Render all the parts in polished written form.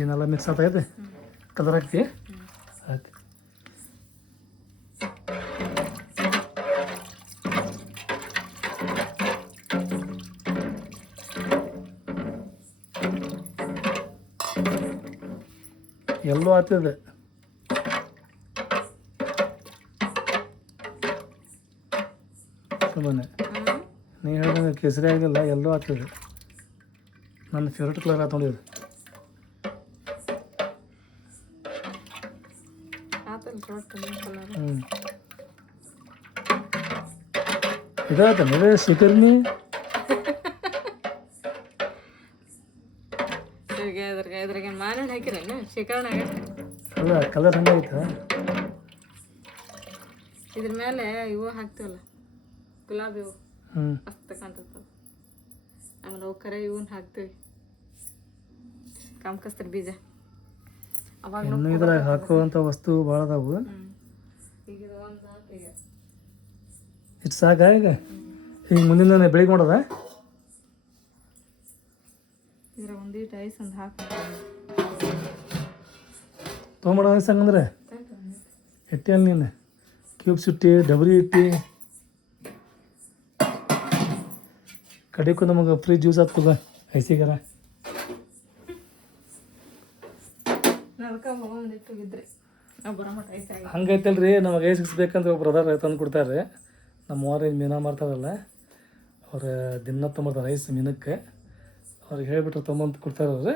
ಏನೆಲ್ಲ ಮಿಕ್ಸ್ ಆಗ್ತೈತೆ ಕಲರ್ ಹಾಕ್ತಿ ಹಾಕಿ ಎಲ್ಲೂ ಆಗ್ತದೆ ಸುಮ್ಮನೆ ನೀ ಹೇಳ್ದಂಗೆ ಕೇಸರಿ ಆಗಿಲ್ಲ ಎಲ್ಲೂ ಆಗ್ತದೆ ನನ್ನ ಫೇವ್ರೇಟ್ ಕಲರ್ ಆಯ್ತು ನೋಡಿ ಇದಾಯ್ತ ಮೇಲೆ ಶಿಕರ್ನಿ ಅಲ್ಲ ಕಲರ್ ಹಂಗಾಯ್ತಾ ಇದ್ರ ಮೇಲೆ ಇವು ಹಾಕ್ತೀವಲ್ಲ ಗುಲಾಬಿ ಹೂವು ಮಸ್ತ್ ಕಾಣ್ತದ ಆಮೇಲೆ ಅವು ಕರೆ ಇವನ್ ಹಾಕ್ತೀವಿ ಕಾಮಕಸ್ತರ್ ಬೀಜ ಅವಾಗ ಇನ್ನು ಇದ್ರಾಗ ಹಾಕುವಂಥ ವಸ್ತು ಭಾಳ ಅದಾವು ಈಗ ಇದು ಒಂದು ಹಾಕಿ ಈಗ ಇಷ್ಟು ಸಾಕ ಈಗ ಈಗ ಮುಂದಿನ ಬೆಳಿಗ್ಗೆ ಮಾಡೋದ ಇದ್ರ ಒಂದೀಟ್ ಐಸ್ ಒಂದು ಹಾಕಿ ತೊಗೊಂಬಿಡೋ ಐಸ್ ಹಂಗಂದ್ರೆ ಇಟ್ಟಿ ಅಲ್ಲಿ ನೀನು ಕ್ಯೂಬ್ಸ್ ಇಟ್ಟು ಡಬರಿ ಇಟ್ಟು ಕಡೆಗೂ ನಮಗೆ ಫ್ರಿಜ್ ಯೂಸ್ ಆಗ್ತದ ಐಸಿಗಾರ ಹಂಗೈತಲ್ರಿ ನಮಗೆ ಐಸ್ ಸಿಗ್ಬೇಕಂದ್ರೆ ಒಬ್ರು ಅದಾರ ತಂದು ಕೊಡ್ತಾರೆ ನಮ್ಮ ಅವ್ರು ಮೀನಾ ಮಾರ್ತಾರಲ್ಲ ಅವ್ರು ದಿನ ತೊಗೊಂಬರ್ತಾರೆ ಐಸ್ ಮೀನಕ್ಕೆ ಅವ್ರಿಗೆ ಹೇಳಿಬಿಟ್ರೆ ತೊಗೊಂಬಂದು ಕೊಡ್ತಾರೆ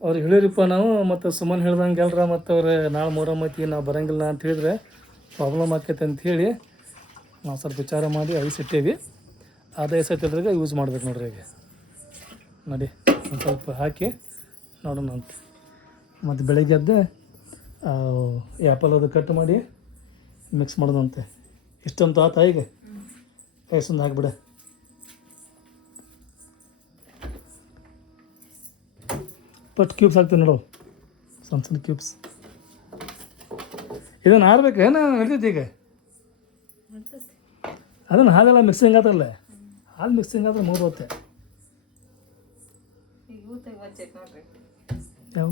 ಅವ್ರಿಗೆ ಹೇಳಿರಿಪ್ಪ ನಾವು ಮತ್ತು ಸುಮ್ಮನೆ ಹೇಳ್ದಂಗೆ ಎಲ್ರ ಮತ್ತು ಅವ್ರು ನಾಳೆ ಮೂರಮ್ಮತಿ ನಾವು ಬರೋಂಗಿಲ್ಲ ಅಂತ ಹೇಳಿದ್ರೆ ಪ್ರಾಬ್ಲಮ್ ಆಕೈತೆ ಅಂಥೇಳಿ ನಾವು ಸ್ವಲ್ಪ ವಿಚಾರ ಮಾಡಿ ಐಸ್ ಇಟ್ಟೇವಿ ಅದು ಐಸ್ ಐತಿಲ್ರಿಗೆ ಯೂಸ್ ಮಾಡ್ಬೇಕು ನೋಡ್ರಿ ಈಗ ನೋಡಿ ಒಂದು ಸ್ವಲ್ಪ ಹಾಕಿ ನೋಡೋಣ ಅಂತ ಮತ್ತು ಬೆಳಗ್ಗೆ ಎದ್ದು ಆ್ಯಪಲ್ ಅದು ಕಟ್ ಮಾಡಿ ಮಿಕ್ಸ್ ಮಾಡೋದಂತೆ ಇಷ್ಟೊಂದು ಆತ ಈಗ ಐಸೊಂದು ಹಾಕ್ಬಿಡ ಫಸ್ಟ್ ಕ್ಯೂಬ್ಸ್ ಹಾಕ್ತೀವಿ ನೋಡು ಸಣ್ಣ ಸಣ್ಣ ಕ್ಯೂಬ್ಸ್ ಇದನ್ನು ಹಾರ್ಬೇಕೇನು ನಡೀತೈತಿ ಈಗ ಅದನ್ನು ಹಾಲೆಲ್ಲ ಮಿಕ್ಸಿಂಗ್ ಆತಲ್ಲ ಹಾಲು ಮಿಕ್ಸಿಂಗ್ ಆದ್ರೆ ಮೂರು ಹೊತ್ತೆ ಯಾವ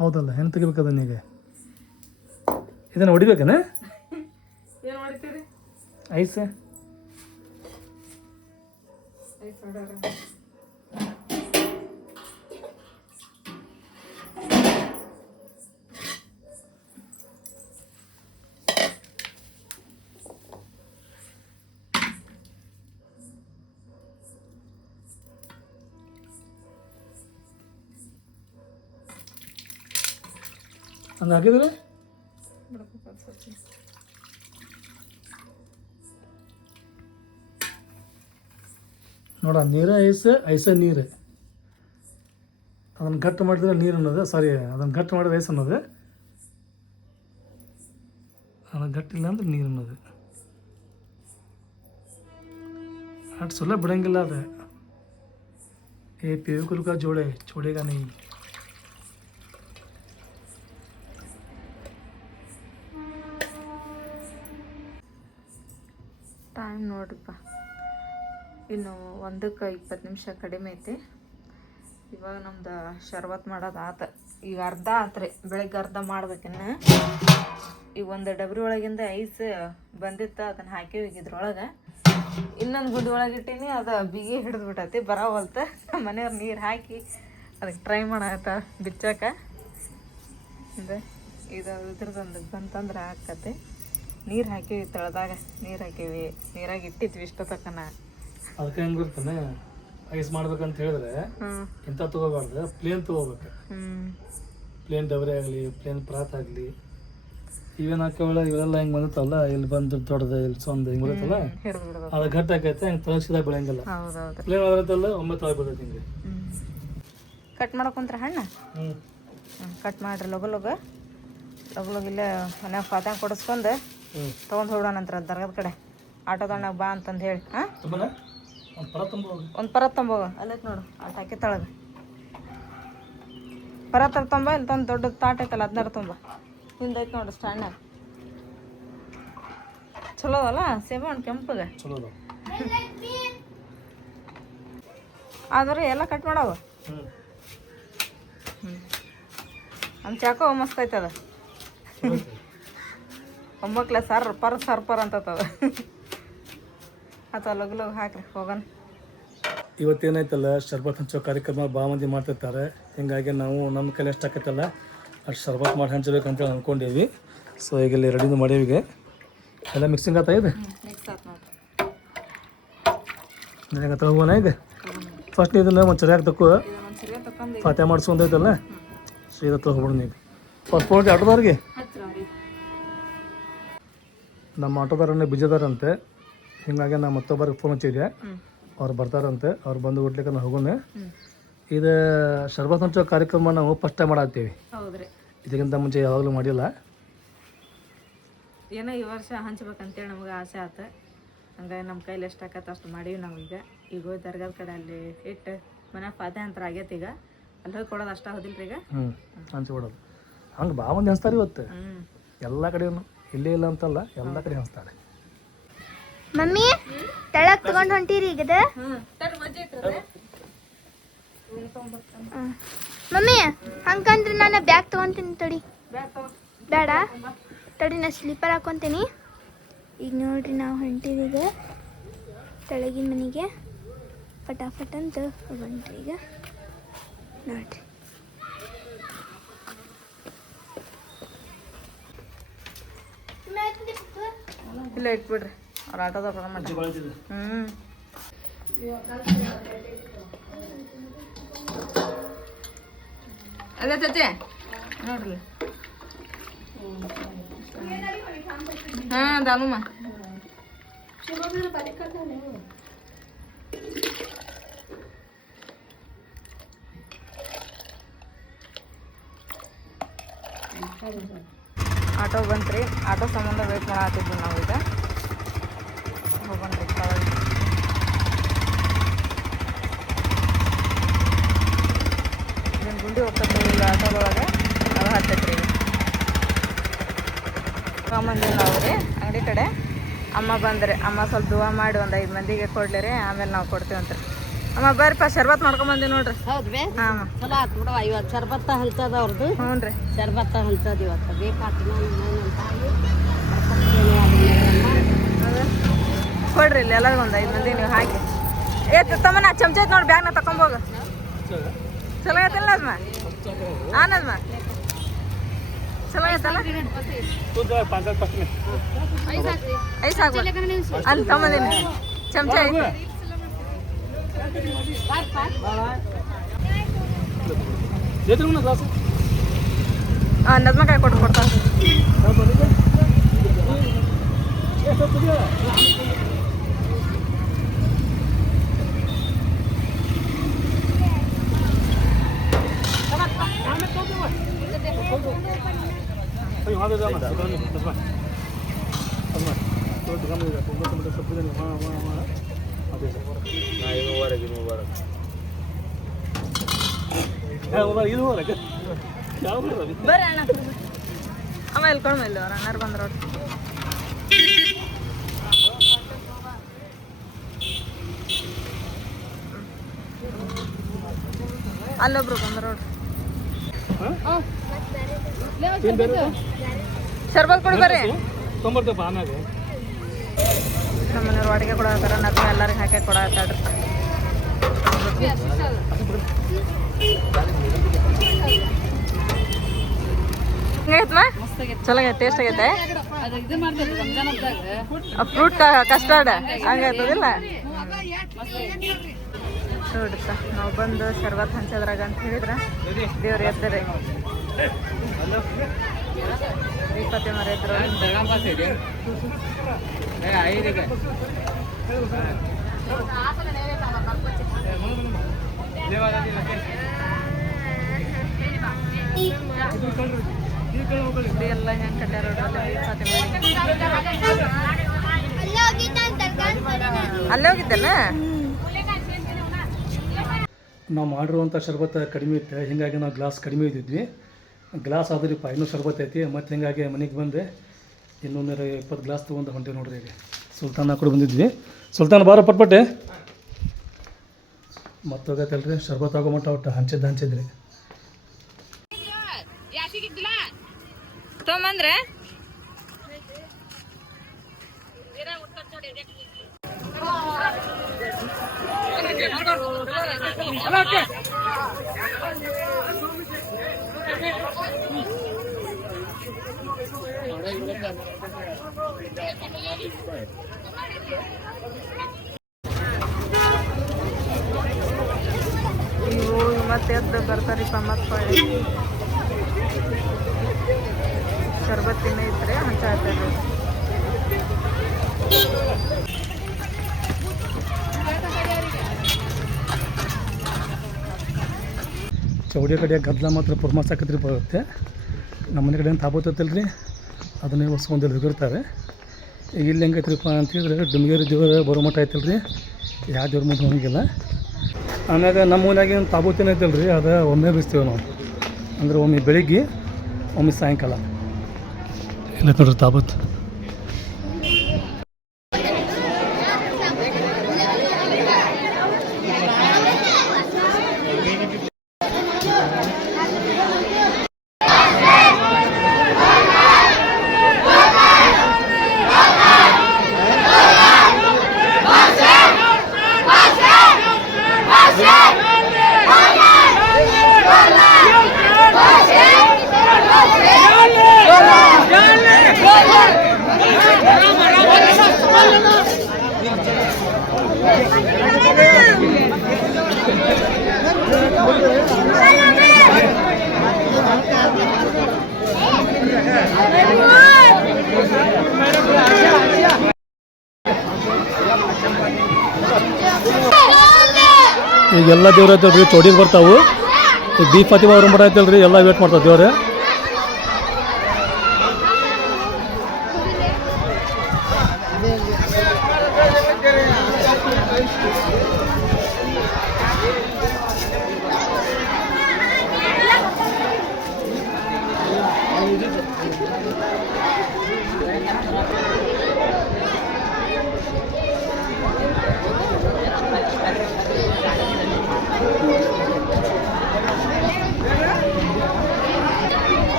ಹೌದಲ್ಲ ಹೆಂಗೆ ತೆಗಿಬೇಕು ಅದನ್ನ ಈಗ ಇದನ್ನು ಹೊಡಿಬೇಕೇನ ಐಸ್ ಹಂಗೆ ಹಾಕಿದ್ರೆ ನೋಡ ನೀರು ಐಸ ನೀರು ಅದನ್ನು ಗಟ್ಟು ಮಾಡಿದ್ರೆ ನೀರು ಅನ್ನೋದು ಸಾರಿ ಅದನ್ನು ಗಟ್ಟು ಮಾಡಿದ್ರೆ ಐಸ್ ಅನ್ನೋದು ಅದನ್ನು ಗಟ್ಟಿಲ್ಲ ಅಂದ್ರೆ ನೀರು ಅನ್ನೋದು ಅಷ್ಟು ಸುಲಭ ಬಿಡಂಗಿಲ್ಲ ಅದು ಪೇವಿಕುಲ್ಕ ಜೋಡೆ ಚೋಡೆಗ ನೀ ಟೈಮ್ ನೋಡ್ರಿಪ್ಪ ಇನ್ನು 1:20 ನಿಮಿಷ ಕಡಿಮೆ ಐತಿ ಇವಾಗ ನಮ್ದು ಶರ್ಬತ್ ಮಾಡೋದು ಆತ ಈಗ ಅರ್ಧ ಆತ್ರಿ ಬೆಳಗ್ಗೆ ಅರ್ಧ ಮಾಡ್ಬೇಕಿನ್ನು ಈಗ ಒಂದು ಡಬ್ರಿ ಒಳಗಿಂದ ಐಸ್ ಬಂದಿತ್ತು ಅದನ್ನು ಹಾಕಿ ಇದ್ರೊಳಗೆ ಇನ್ನೊಂದು ಗುಡ್ಡಿ ಒಳಗೆ ಇಟ್ಟೀನಿ ಅದು ಬಿಗಿ ಹಿಡಿದು ಬಿಟ್ಟೈತಿ ಬರೋವಲ್ತ ಮನೆಯವ್ರು ನೀರು ಹಾಕಿ ಅದಕ್ಕೆ ಟ್ರೈ ಮಾಡತ್ತ ಬಿಚ್ಚಾಕ ಇದು ಇದ್ರದೊಂದು ಬಂತಂದ್ರೆ ಹಾಕತ್ತೆ ನೀರು ಹಾಕಿವಿ ತಳದಾಗ ನೀರು ಹಾಕಿವಿ ನೀರಾಗಿ ಇಟ್ಟಿದ್ವಿ ಇಷ್ಟ ತಕ್ಕನ ಅದಕ್ಕೆ ಹೆಂಗೆ ಬರ್ತಾನೆ ಐಸ್ ಮಾಡ್ಬೇಕಂತ ಹೇಳಿದ್ರೆ ಇಂಥ ತೊಗೋಬಾರ್ದು ಪ್ಲೇನ್ ತೊಗೋಬೇಕು ಪ್ಲೇನ್ ಡಬರಿ ಆಗಲಿ ಪ್ಲೇನ್ ಪ್ರಾತ್ ಆಗಲಿ ಇವೇನು ಹಾಕೋಲ್ಲ ಇವೆಲ್ಲ ಹಿಂಗೆ ಬಂದಿತ್ತಲ್ಲ ಇಲ್ಲಿ ಬಂದು ದೊಡ್ಡದು ಇಲ್ಲಿ ಸೊಂದು ಹಿಂಗೆ ಬರುತ್ತಲ್ಲ ಅದು ಗಟ್ಟಿ ಆಕೈತೆ ಹಂಗೆ ತಳಸಿದಾಗ ಬೆಳೆಯಂಗಿಲ್ಲ ಪ್ಲೇನ್ ಆದ್ರತ್ತಲ್ಲ ಒಮ್ಮೆ ತೊಗೊಳ್ ಬರ್ತೈತಿ ಹಿಂಗೆ ಕಟ್ ಮಾಡಕೊಂತ್ರ ಹಣ್ಣು ಕಟ್ ಮಾಡ್ರಿ ಲಗು ಲಗು ಇಲ್ಲೇ ಮನ್ಯಾಗ ಪಾತ್ಯಾಗ ಕೊಡಿಸ್ಕೊಂಡು ತೊಗೊಂಡು ಹೋಗೋಣ ನಂತರ ದರ್ಗದ ಕಡೆ ಆಟೋದಣ್ಣಾಗ ಬಾ ಅಂತಂದು ಹೇಳಿ ಒಂದು ಪರತ್ ತೊಂಬೋಗ ಅಲ್ಲೈತೆ ನೋಡು ಆಟ ಹಾಕಿ ತಳಗ ಪರತ್ತರ ತೊಂಬ ಇಲ್ಲಿ ತಂದು ದೊಡ್ಡ ತಾಟ ಐತಲ್ಲ 16 ತೊಂಬ ಹಿಂದೈತೆ ನೋಡು ಸ್ಟ್ಯಾಂಡ್ನಾಗ ಚಲೋ ಅಲ್ಲ ಸೇಬೆ ಹಣ್ಣು ಕೆಂಪಗೆ ಚಲೋ ಆದ್ರೆ ಎಲ್ಲ ಕಟ್ ಮಾಡವ ನಮ್ಮ ಚಾಕೋ ಮಸ್ತ್ ಐತದ ಒಂಬಕ್ಲೆ ಸರ್ಪರ್ ಅಂತದ ಅಥವಾ ಲಗು ಲಗು ಹಾಕ್ರಿ ಹೋಗೋಣ. ಇವತ್ತೇನಾಯ್ತಲ್ಲ ಶರ್ಬತ್ ಹಂಚೋ ಕಾರ್ಯಕ್ರಮ ಭಾಳ ಮಂದಿ ಮಾಡ್ತಿರ್ತಾರೆ. ಹೀಗಾಗಿ ನಾವು ನಮ್ಮ ಕೈಲಿ ಎಷ್ಟು ಆಕೈತಲ್ಲ ಅಷ್ಟು ಶರ್ಬತ್ ಮಾಡಿ ಹಂಚಬೇಕಂತೇಳಿ ಅಂದ್ಕೊಂಡೀವಿ. ಸೊ ಈಗ ಇಲ್ಲಿ ರೆಡಿನೂ ಮಾಡೀವಿ. ಈಗ ಎಲ್ಲ ಮಿಕ್ಸಿಂಗ್ ಆತ ಇದೆ. ಮಿಕ್ಸ್ ಆತು ನೋಡ್ರಿ. ನನಗೆ ತಗೋಣ ಈಗ ಫಸ್ಟ್ ಇದನ್ನು ಒಂದು ಸರಿಯಾಗಿ ತಗೋ ಒಂದು ಸರಿ ತಗೊಂಡು ಫಾತ್ಯಾ ಮಾಡಿಸ್ಕೊಂಡೈತಲ್ಲ ಸೀದಾ ತೊಗೊಬಿಡು ನೀವು. ಫಸ್ಟ್ ಫೋನ್ ಆಟೋದವ್ರಿಗೆ ನಮ್ಮ ಆಟೋದಾರನ್ನೇ ಬಿಜಿದಾರಂತೆ. ಹೀಗಾಗಿ ನಾ ಮತ್ತೊಬ್ಬರಿಗೆ ಫೋನ್ ಹಚ್ಚಿದ್ದೆ, ಅವ್ರು ಬರ್ತಾರಂತೆ. ಅವ್ರು ಬಂದು ಬಿಡ್ಲಿಕ್ಕೆ ನಾವು ಹೋಗೋಣ. ಇದು ಶರ್ಬತ್ ಹಂಚೋ ಕಾರ್ಯಕ್ರಮ ನಾವು ಫಸ್ಟ್ ಟೈಮ್ ಮಾಡತ್ತೀವಿ. ಹೌದ್ರಿ, ಇದಕ್ಕಿಂತ ಮುಂಚೆ ಯಾವಾಗಲೂ ಮಾಡಿಲ್ಲ. ಏನೋ ಈ ವರ್ಷ ಹಂಚ್ಬೇಕಂತೇಳಿ ನಮ್ಗೆ ಆಸೆ ಆಯ್ತು. ಹಂಗಾಗಿ ನಮ್ಮ ಕೈಲಿ ಎಷ್ಟು ಆಕತ್ತೆ ಅಷ್ಟು ಮಾಡೀವಿ ನಾವು. ಈಗ ಹೋಗಿ ದರ್ಗಾದ ಕಡೆ ಅಲ್ಲಿ ಇಟ್ಟು ಮನ್ಯಾಗ ಪಾದೆ ಅಂತ ಆಗೈತೆ. ಈಗ ಅಲ್ಲಿ ಹೋಗಿ ಕೊಡೋದು ಅಷ್ಟ ಹೋದಿಲ್ರಿ ಈಗ. ಹಂಚ್ಬಿಡೋದು ಹಂಗೆ ಭಾಳ ಮಂದಿ ಹಂಚ್ತಾರೆ ಇವತ್ತು ಎಲ್ಲ ಕಡೆಯೂ. ಇಲ್ಲೇ ಇಲ್ಲ ಅಂತಲ್ಲ, ಎಲ್ಲ ಕಡೆ ಹಂಚ್ತಾರೆ. ಮಮ್ಮಿ ತೆಳಕ್ ತಗೊಂಡ್ ಹೊಂಟಿರಿ ಈಗದ ಮಮ್ಮಿ ಹಂಗಂದ್ರೆ ನಾನು ಬ್ಯಾಗ್ ತಗೊಂತೀನಿ ತಡಿ. ಬೇಡ ತಡಿ, ನಾ ಸ್ಲೀಪರ್ ಹಾಕೊತೀನಿ. ಈಗ ನೋಡ್ರಿ ನಾವು ಹೊಂಟಿದೀಗ ತೆಳಗಿನ ಮನೆಗೆ ಫಟಾಫಟ್ ಅಂತ ಹೊಂಟ್ರಿ. ಈಗ ನೋಡ್ರಿ ಇಲ್ಲ ಇಟ್ಬಿಡ್ರಿ, ಅವ್ರ ಆಟೋದ ಮಾಡಿ. ಅದೇ ತತೆ ನೋಡ್ರಿ. ದಾಮಮ್ಮ ಆಟೋ ಬಂತ್ರಿ. ಆಟೋ ಸಂಬಂಧ ವೇಟ್ ಮಾಡತ್ತಿದ್ವಿ ನಾವೀಗ. ಹೋಗೋಣ್ರಿ ಕೆಳಗೆ. ಇದನ್ನು ಗುಂಡಿ ಹೋಗ್ತೈತಿ ಇಲ್ಲ ಆಟೋದೊಳಗೆ, ಅದು ಹತ್ತೈತ್ರಿ. ತಗೊಂಬಂದಿವಿ ನಾವು ರೀ ಅಂಗಡಿ ಕಡೆ. ಅಮ್ಮ ಬಂದ್ರಿ, ಅಮ್ಮ ಸ್ವಲ್ಪ ದುವಾ ಮಾಡಿ ಒಂದು 5 ಮಂದಿಗೆ ಕೊಡ್ಲಿರಿ, ಆಮೇಲೆ ನಾವು ಕೊಡ್ತೀವಂತ್ರಿ. ಅಮ್ಮ ಬರ್ರಿಪ್ಪ, ಶರ್ಬತ್ ಮಾಡ್ಕೊಂಬಂದಿ ನೋಡ್ರಿ. ಹೌದ್ರಿ, ಹಾಂ ಚಲೋ ಆತು ಬಿಡವ. ಇವತ್ತು ಶರ್ಬತ್ತ ಹಂಚದ ಅವ್ರದ್ದು. ಹ್ಞೂ ರೀ, ಶರ್ಬತ್ತ ಹಂಚದ ಇವತ್ತು ಬೇಕಾತು. ಕೊಡ್ರಿ ಇಲ್ಲಿ ಎಲ್ಲರಿಗೂ ಒಂದು 5 ಮಂದಿ ನೀವು ಹಾಕಿ. ತಮ್ಮನ ಚಮಚ ಐತೆ ನೋಡಿ, ಬ್ಯಾಗ್ನ ತಗೊಂಬೋಗ. ಚಲೋ ಐತಲ್ಲ ಅದ್ಮ? ಆನದ್ಮ ಚಲೋ ಐತಲ್ಲ? 5 ಸಾಕು. ಅಲ್ಲಿ ತಗೊಂಬಂದಿನಿ ಚಮಚ ಐತೆ. ನದ್ಮಕಾಯಿ ಕೊಡ್ತಾರೆ. ಬರ್ರಿ ಅಣ್ಣ, ಅಮ್ಮ ಇಲ್ಲಿ ಕೊಡಮ್ಮ. ಇಲ್ಲಿ ಅವ್ರ ಅಣ್ಣಾರು ಬಂದ್ರ ಅವ್ರು. ಅಲ್ಲೊಬ್ರು ಬಂದ್ರ ನೋಡ್ರಿ. ಶರ್ಬತ್ ಕೊಡಿ ಬರ್ರಿ. ನಮ್ಮ ಮನೆಯವ್ರು ಅಡುಗೆ ಕೊಡತ್ತಾರ, ನದ್ಮ ಎಲ್ಲರಿಗೆ ಹಾಕಿ ಕೊಡತ್ತಾಡ್ರಿ. ಚಲೋ ಆಗೈತೆ, ಟೇಸ್ಟ್ ಆಗೈತೆ. ಫ್ರೂಟ್ ಕಸ್ಟರ್ಡ್ ಹಂಗಾಯ್ತದಿಲ್ಲ ನೋಡ್ರಿ. ನಾವು ಬಂದು ಶರ್ಬತ್ ಹಂಚದ್ರಾಗ ಅಂತ ಹೇಳಿದ್ರ ದೇವ್ರ ಎತ್ತರಿ 20 ಮರ ಇದ್ರು. ಎಲ್ಲ ಹೆಂಗೆ ಕಟ್ಟಾರ ಅಲ್ಲೇ ಹೋಗಿದ್ದಲ್ಲ. ನಾವು ಮಾಡಿರುವಂಥ ಶರ್ಬತ್ ಕಡಿಮೆ ಇತ್ತು, ಹೀಗಾಗಿ ನಾವು ಗ್ಲಾಸ್ ಕಡಿಮೆ ಇದ್ದಿದ್ವಿ. ಗ್ಲಾಸ್ ಆದ್ರಿಪ್ಪ ಇನ್ನೂ ಶರ್ಬತ್ ಐತಿ. ಮತ್ತು ಹೀಗಾಗಿ ಮನೆಗೆ ಬಂದೆ 220 ಗ್ಲಾಸ್ ತೊಗೊಂಡು ಹೊಂಟೇವಿ ನೋಡ್ರಿ. ಈಗ ಸುಲ್ತಾನ ಕೂಡ ಬಂದಿದ್ವಿ. ಸುಲ್ತಾನ ಬಾರ ಪಟ್ಪಟ್ಟೆ ಮತ್ತೋಗತ್ತಲ್ರಿ. ಶರ್ಬತ್ ಆಗೋ ಮಟ್ಟ ಒಟ್ಟು ಹಂಚಿದ್ರಿ. ತೊಗೊಂಬಂದ್ರೆ ಇವು ಮತ್ತೆ ಎದ್ದು ಬರ್ತಾರಿಪ್ಪ ಮತ್ತೆ ಶರ್ಬತ್ತಿನ ಇದ್ರೆ ಹಂಚಾಡ್ತಾರೆ. ಚೌಡಿ ಕಡೆ ಗದ್ದಲ ಮಾತ್ರ ಪುರ್ಮಾಸ್ ಹಾಕತ್ರಿ ಬರುತ್ತೆ. ನಮ್ಮ ಮನೆ ಕಡೆ ತಾಬೋತೈತಲ್ಲ ರೀ, ಅದನ್ನೇ ಹೊಸ್ಕೊಂಡೆಲ್ಲ ಹೋಗಿರ್ತಾರೆ. ಈಗ ಇಲ್ಲಿ ಹೆಂಗೈತ್ರಿಪ್ಪ ಅಂತಂದ್ರೆ ಡುಮ್ಗೇರಿ ದೇವರ ಬರೋ ಮಠ ಐತಲ್ಲ ರೀ, ಯಾವ ದೇವ್ರ ಮುಂದೆ ಹೋಗಿಲ್ಲ. ಆಮ್ಯಾಗ ನಮ್ಮ ಮನ್ಯಾಗ ತಾಬೋತಿನ ಐತಲ್ಲ ರೀ, ಅದು ಒಮ್ಮೆ ಬೀಸ್ತೀವಿ ನಾವು. ಅಂದ್ರೆ ಒಮ್ಮೆ ಬೆಳಿಗ್ಗೆ ಒಮ್ಮೆ ಸಾಯಂಕಾಲ ಇಲ್ಲ ನೋಡ್ರಿ ತಾಬೋತ್. ಈಗ ಎಲ್ಲ ದೇವ್ರು ಐತಲ್ಲ ರೀ, ಚೌಡಿಗೆ ಬರ್ತಾವೆ. ಈಗ ಬಿ ಫಾತಿಮಾ ಅವ್ರ ಮಠ ಐತಲ್ಲ ರೀ, ಎಲ್ಲ ವೇಟ್ ಮಾಡ್ತಾವೆ ದೇವ್ರೆ.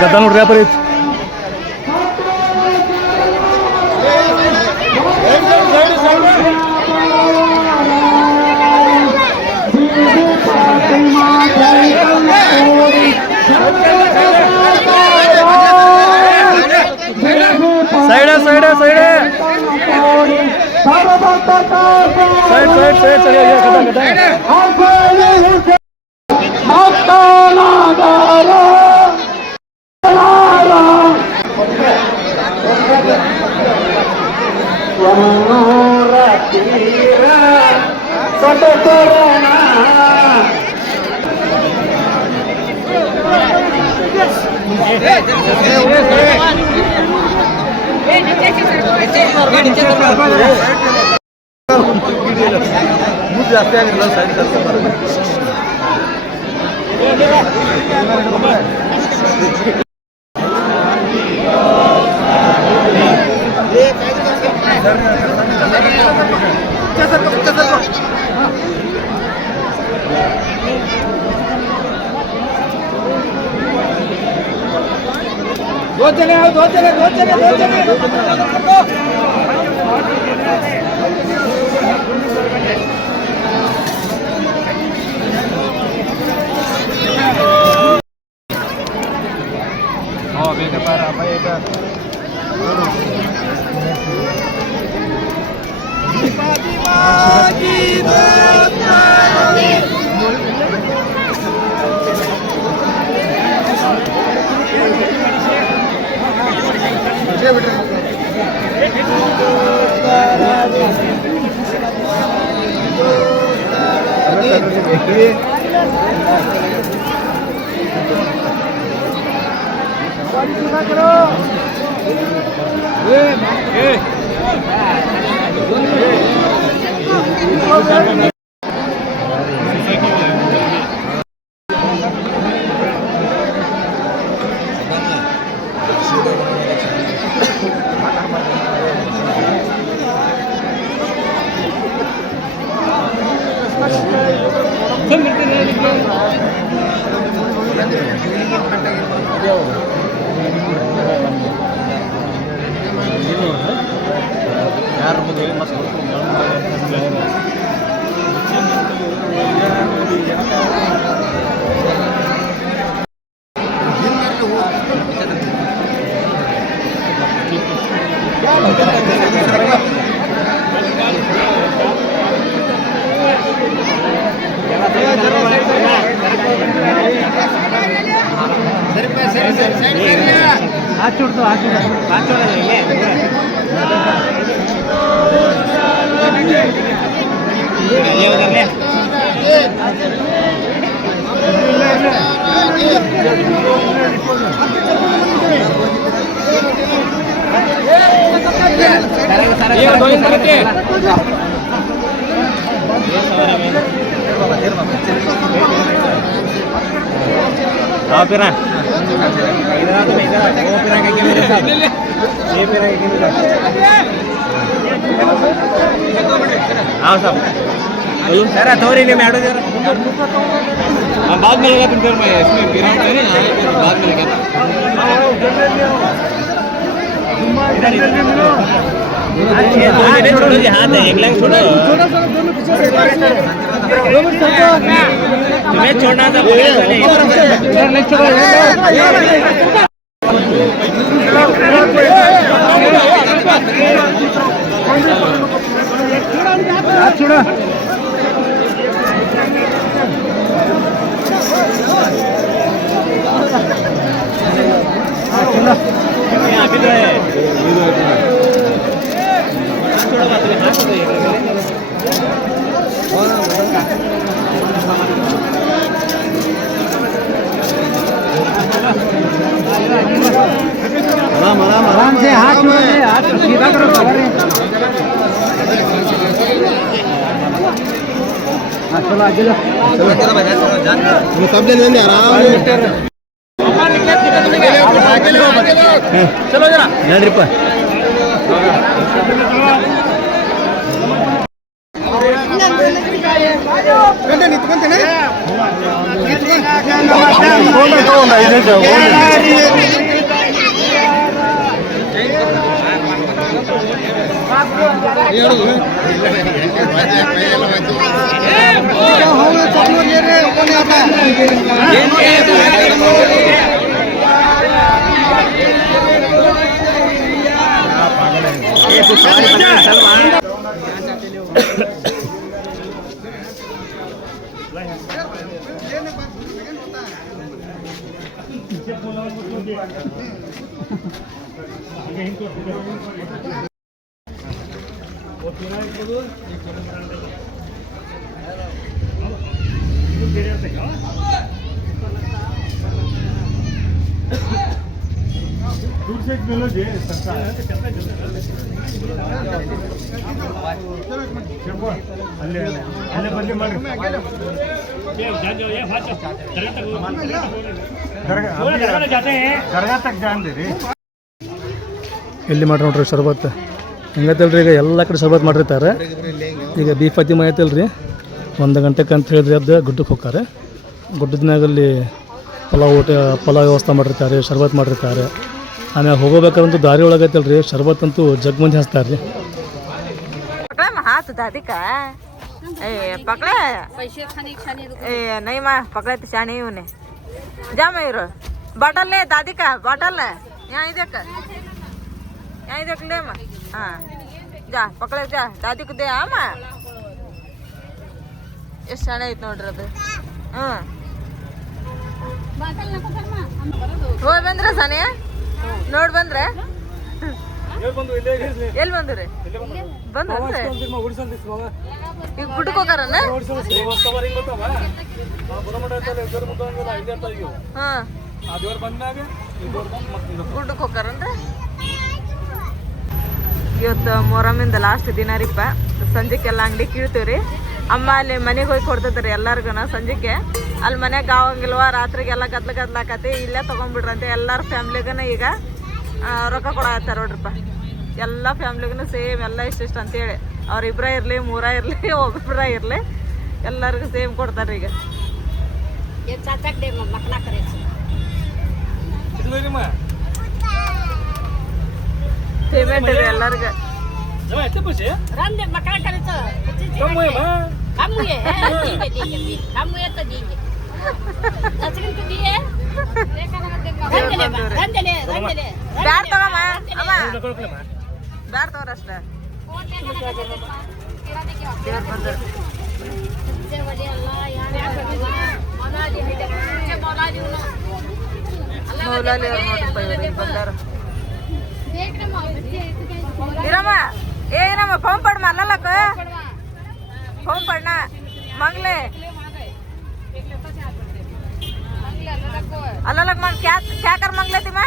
ಗದ್ದ ನೋಡ್ರಿ ವ್ಯಾಪಾರ ಐತಿ. Side side side side side side ಜಾಸ್ತಿ ಆಗಿರಲ್ಲ ಸೈಡ್ दो चले आओ, दो चले, दो चले, दो चले। हाँ, बेटे पर आप बेटा। देखिए थोड़ी नहीं मैडो जरा बाद में लगा तुम फिर मैं इसमें गिराऊं नहीं बाद में लगा छोड़ो जी हाथ है एक लाख छोड़ो तुम्हें छोड़ना था छोड़ो अभी तो है थोड़ा बात में हाथ तो आराम से हाथ छोड़ो हाथ सीधा करो चलो आगे मुकाबले में आराम चलो जरा नड्रिप दूर से मिलो जे अल्ले बदली ಮಾಡಿ दरगाह तक जान दे रे ಎಲ್ಲಿ ಮಾಡ್ರಿ ನೋಡ್ರಿ ಶರ್ಬತ್ ಹೆಂಗೈತಲ್ರಿ ಈಗ ಎಲ್ಲ ಕಡೆ ಶರ್ಬತ್ ಮಾಡಿರ್ತಾರೆ ಈಗ ಬಿ ಫಾತಿಮಾ ಐತಲ್ರಿ 1 ಗಂಟೆಗೆ ಅಂತ ಹೇಳಿದ್ರೆ ಅದು ಗುಡ್ಡಕ್ಕೆ ಹೋಗ್ತಾರೆ ಗುಡ್ಡದ್ನಾಗಲ್ಲಿ ಪಲಾವ್ ವ್ಯವಸ್ಥೆ ಮಾಡಿರ್ತಾರೆ ಶರ್ಬತ್ ಮಾಡಿರ್ತಾರೆ ಆಮೇಲೆ ಹೋಗೋಬೇಕಾದ್ರಂತೂ ದಾರಿ ಒಳಗೆ ಐತಲ್ರಿ ಶರ್ಬತ್ ಅಂತೂ ಜಗ್ ಮಂದಿ ಹಚ್ತಾರೆ ರೀ हाथ दादी का ए पकड़े ए नहीं माँ पकड़े तो शानी उन्हें जा मेरे बॉटल ले दादी का बॉटल है यहाँ देख ले माँ हाँ जा पकड़े जा दादी को दे माँ ಎಷ್ಟು ಶಾನೆ ಐತೆ ನೋಡ್ರಿ ಅದು ಹೋಗಿ ಬಂದ್ರೆ ಸಾನೆ ನೋಡಿ ಬಂದ್ರೆ ಎಲ್ಲಿ ಬಂದ್ರಿ ಬಂದ್ರಿ ಈಗ ಗುಡ್ಡಕ್ಕೆ ಹೋಗಾರನ ಆ ದೇವ್ರು ಬಂದಾಗ ಗುಡ್ಡಕ್ಕೆ ಹೋಗ್ತಾರಂದ್ರೆ ಇವತ್ತು ಮೊಹರಮಿಂದ ಲಾಸ್ಟ್ ದಿನ ರೀಪ ಸಂಜೆಗೆಲ್ಲ ಅಂಗಡಿ ಕೀಳ್ತೀವ್ರಿ ಅಮ್ಮ ಅಲ್ಲಿ ಮನೆಗೆ ಹೋಗಿ ಕೊಡ್ತೈತ್ರಿ ಎಲ್ಲಾರ್ಗು ಸಂಜೆಗೆ ಅಲ್ಲಿ ಮನ್ಯಾಗ ಆವಂಗಿಲ್ವ ರಾತ್ರಿಗೆಲ್ಲ ಗದ್ಲಾಕತಿ ಇಲ್ಲೇ ತೊಗೊಂಡ್ಬಿಡ್ರಂತೆ ಎಲ್ಲರ ಫ್ಯಾಮ್ಲಿಗನ ಈಗ ರೊಕ್ಕ ಕೊಡತ್ತಾರ ನೋಡ್ರಿಪ್ಪ ಎಲ್ಲ ಫ್ಯಾಮ್ಲಿಗೂ ಸೇಮ್ ಎಲ್ಲ ಇಷ್ಟಿಷ್ಟು ಅಂತೇಳಿ ಅವ್ರು ಇಬ್ಬರ ಇರಲಿ ಮೂರ ಇರಲಿ ಒಬ್ಬರ ಇರಲಿ ಎಲ್ಲರಿಗೂ ಸೇಮ್ ಕೊಡ್ತಾರೆ ಈಗ ಪೇಮೆಂಟ್ ಇದೆ ಎಲ್ಲರಿಗೂ मकड़ा करे तो kamu ya kamu ya tadi asal itu dia randele ಬ್ಯಾಡ್ ತಗಮ್ಮ ಅಮ್ಮ ಬ್ಯಾಡ್ ತಗೋರ ಅಷ್ಟೇ ದೇವ್ರು ಬಂದರು ಮೌಲಾಲಿ ಅವ್ರು ನೋಡ್ರಪ್ಪ ಇವ್ರಿಗೆ ಬಂದಾರ ಇರಮ್ಮ ಏನಮ್ಮ ಫೋನ್ ಪಡ್ಮ ಅಲ್ಲಕ್ಕ ಫೋನ್ ಪಡ್ನ ಮಂಗ್ಲೆ ಅಲ್ಲಕ್ಕ ಮಂಗ್ ಕ್ಯಾ ಕರ್ ಮಂಗ್ಲೇತಿ ಮಾ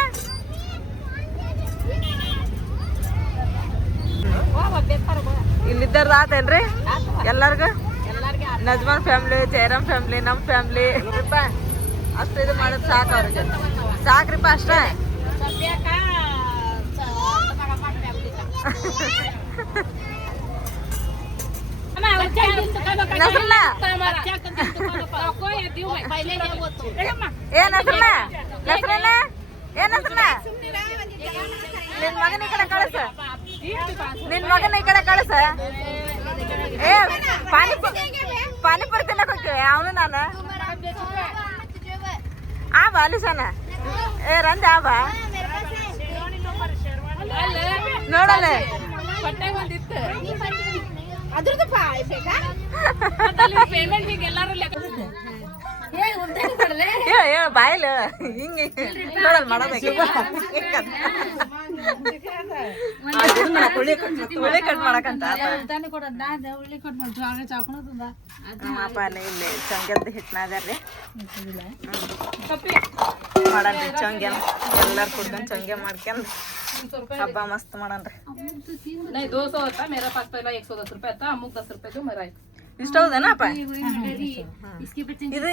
ಇಲ್ಲಿದ್ದಾರ ಆತೇನ್ರಿ ಎಲ್ಲಾರ್ಗು ನಜ್ಮಾನ್ ಫ್ಯಾಮ್ಲಿ ಜಯರಾಮ್ ಫ್ಯಾಮ್ಲಿ ನಮ್ಮ ಫ್ಯಾಮ್ಲಿ ಅಷ್ಟು ಇದು ಮಾಡೋದು ಸಾಕು ಅವ್ರಿಗೆ ಸಾಕ್ರಿಪ್ಪ ಅಷ್ಟೇ ನಿನ್ ಮಗನ ಈ ಕಡೆ ಕಳಸ ನಿನ್ ಮಗನ ಈ ಕಡೆ ಕಳಸ ಏ ಪಾನಿಪುರಿ ತಿನ್ನಕ್ ಹೋಗ್ತೀವಿ ಅವನು ನಾನು ಆ ಬಾಲಿಸನ ಏ ರಂಜ ಆ ಬಾ ನೋಡಲ್ಲ ಬಾಯಿಲ್ಲ ಹಿಂಗೆ ನೋಡಲ್ ಮಾಡೋದಕ್ಕೆ ಉಳ್ಳಿ ಕಟ್ ಮಾಡಕಂತ ಇಲ್ಲಿ ಚಂಗ್ಯದ ಹಿಟ್ನಾದ್ರಿ ಮಾಡನ್ರಿ ಚಂಗ್ಯ ಎಲ್ಲಾರು ಕುಡ್ಕೊಂಡು ಚಂಗ್ಯ ಮಾಡ್ಕೊಂಡ್ ಹಬ್ಬ ಮಸ್ತ್ ಮಾಡನ್ರಿ ಇಷ್ಟ ಹೌದೇನಪ್ಪ ಇದು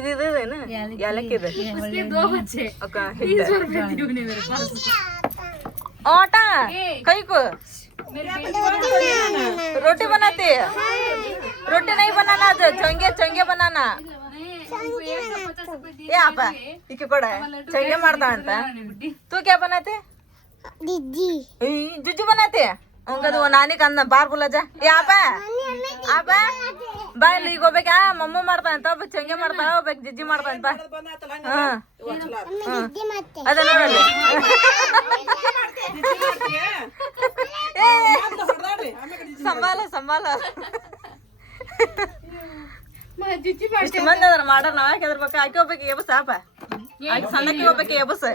ಇದೇನು ಯಾಲಕ್ಕಿದೆ ओटा कई को रोटी बनाती रोटी नहीं बनाना चंगे चंगे बनाना ये आप इके कोड़ा चंगे मारता अंत तू क्या बनाते दीदी जुजू बनाते उनका तो नानी का अंदर बाहर बोला जा ये आप ಬಾಯ್ ಈಗ ಹೋಗ್ಬೇಕಾ ಮಮ್ಮ ಮಾಡ್ತಾ ಅಂತ ಒಬ್ಬ ಚಂಗೆ ಮಾಡ್ತಾ ಒಬ್ಬ ಜಿಜ್ಜಿ ಮಾಡ್ತಾ ಅಂತ ಅದ ನೋಡಲ್ಲಿ ಸಂಬಾಲ ಸಂಬಾಲ ಇಷ್ಟು ಮಂದಿ ಅದ್ರ ಮಾಡ್ರ ನಾವ್ ಯಾಕೆ ಅದ್ರ ಬಗ್ಗೆ ಆಕೆ ಹೋಗ್ಬೇಕು ಎಬಸ್ ಆಪ ಆಕೆ ಸಣ್ಣಕ್ಕೆ ಹೋಗ್ಬೇಕು ಎಬಸ್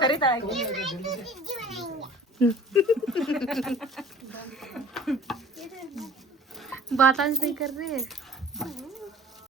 ಕರಿತಾ बात आज नहीं कर रही है